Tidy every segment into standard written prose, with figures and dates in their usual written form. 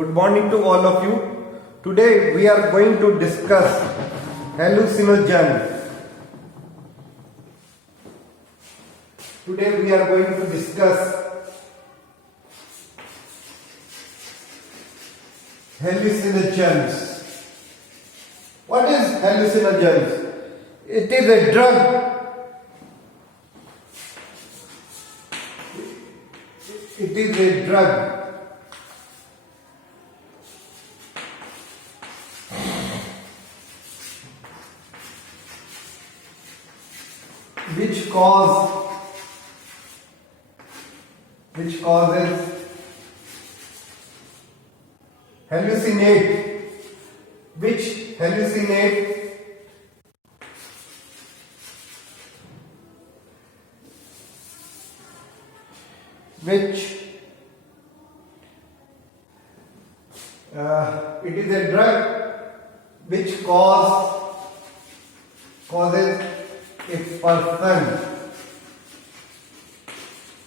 Good morning to all of you. Today we are going to discuss hallucinogen. Today we are going to discuss hallucinogens. What is hallucinogens? It is a drug. It is a drug which causes hallucinate, which it is a drug which causes a person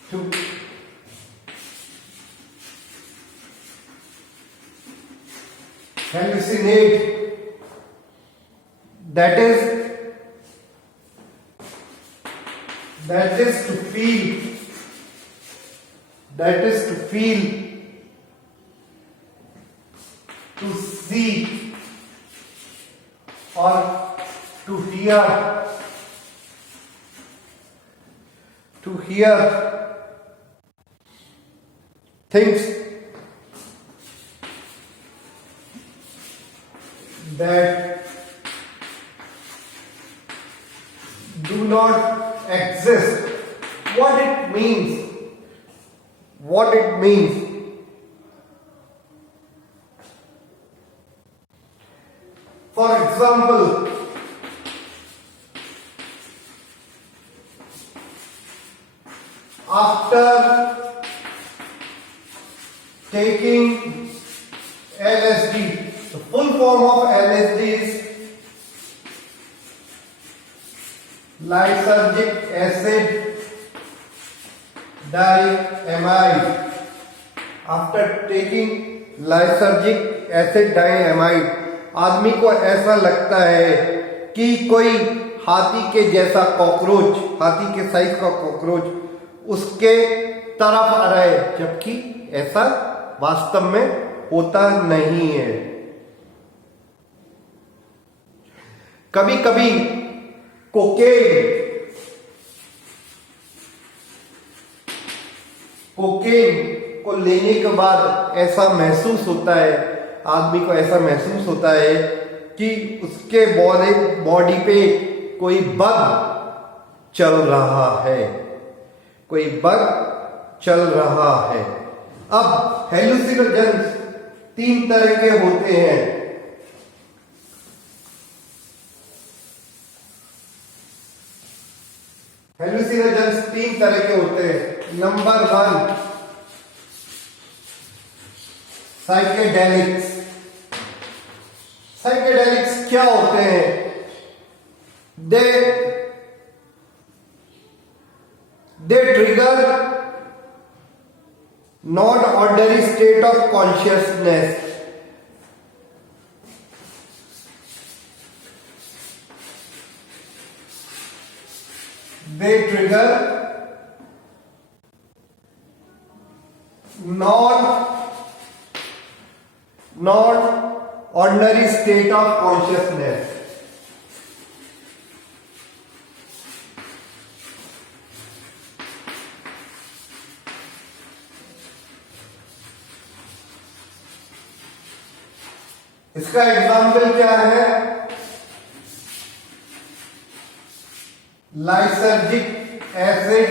to hallucinate, that is to feel, to see, or to hear things that do not exist. What it means? For example, after taking LSD, the full form of LSD is lysergic acid diamide. After taking lysergic acid diamide, आदमी को ऐसा लगता है कि कोई हाथी के जैसा कॉकरोच, हाथी के साइज का कॉकरोच उसके तरफ आ रहा है, जबकि ऐसा वास्तव में होता नहीं है। कभी कभी कोकेन को लेने के बाद ऐसा महसूस होता है, आदमी को ऐसा महसूस होता है कि उसके बॉडी पे कोई बग चल रहा है, अब हेलुसिनोजेंस 3 तरह के होते हैं। हेलुसिनोजेंस 3 तरह के होते हैं। Number 1, psychedelics. साइकेडेलिक्स क्या होते हैं? They trigger non ordinary state of consciousness. They trigger non-ordinary state of consciousness. इसका एग्जाम्पल क्या है? Lysergic acid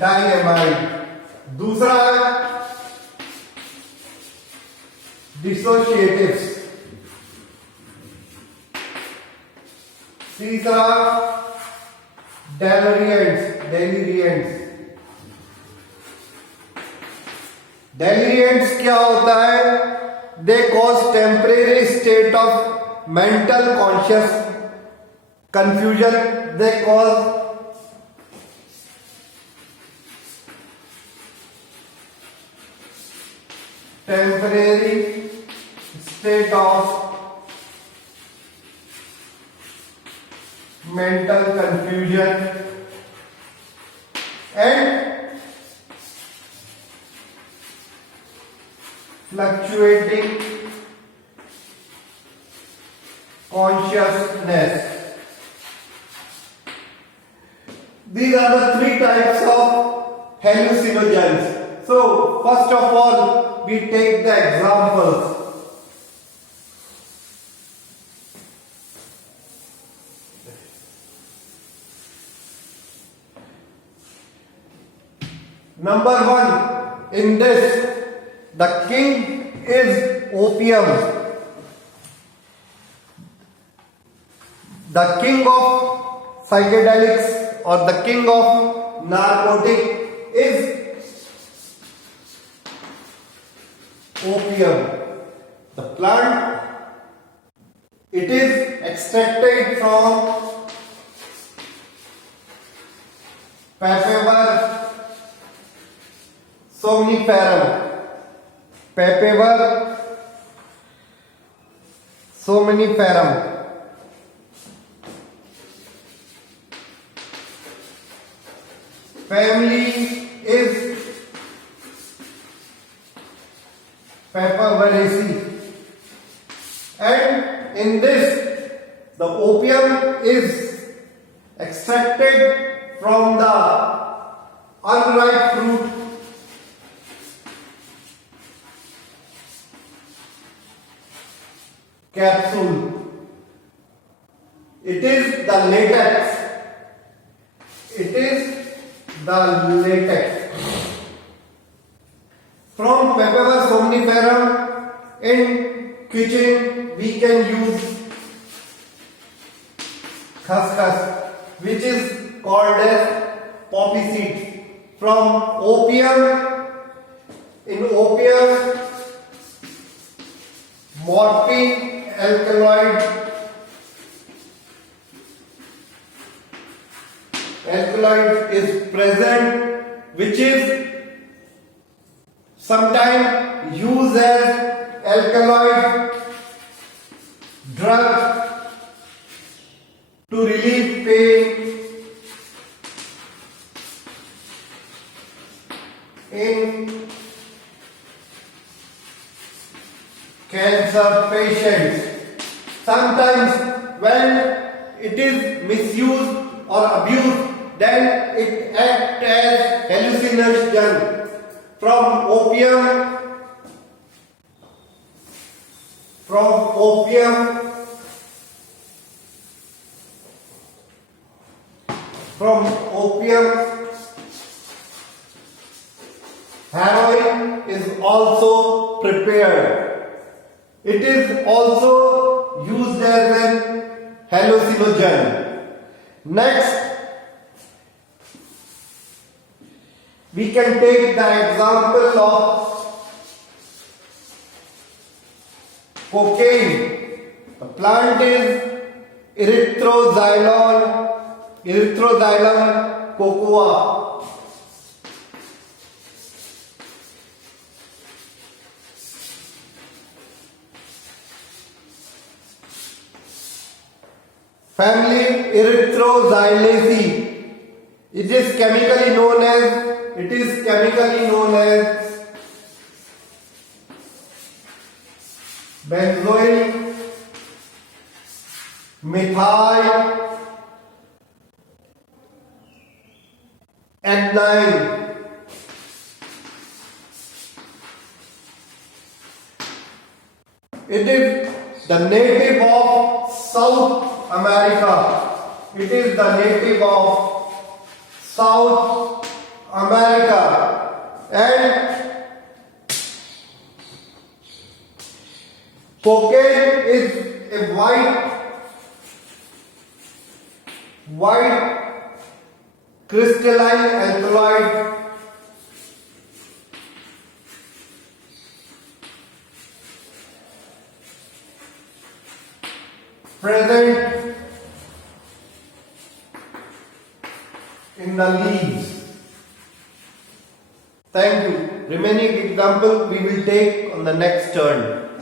diethylamide. दूसरा है डिसोशिएटिव्स। तीसरा डेलिरिएंट्स। डेलिरिएंट्स क्या होता है? They cause temporary state of mental conscious confusion. They cause temporary state of mental confusion and fluctuating consciousness. These are the three types of hallucinogens. So, first of all, we take the examples. Number one, in this, the king is opium. The king of psychedelics or the king of narcotic is opium. The plant, it is extracted from Papaver somniferum. Papaver somniferum. Family is Papaveraceae, and in this the opium is extracted from the unripe fruit capsule. It is the latex. It is the latex. From Papaver somniferum in kitchen we can use khaskhas, which is called as poppy seeds. From opium, in opium, morphine alkaloid is present, which is sometimes used as alkaloid drug to relieve pain in cancer patients. Sometimes when it is misused or abused, then it acts as hallucinogen. From opium, heroin is also prepared. It is also used as an hallucinogen. Next, we can take the example of cocaine. The plant is Erythroxylum cocoa. Family Erythroxylaceae. It is chemically known as benzoyl methyl adenine. It is the native of South America. It is the native of South America, and cocaine is a white crystalline alkaloid present in the leaves. Thank you. Remaining example we will take on the next turn.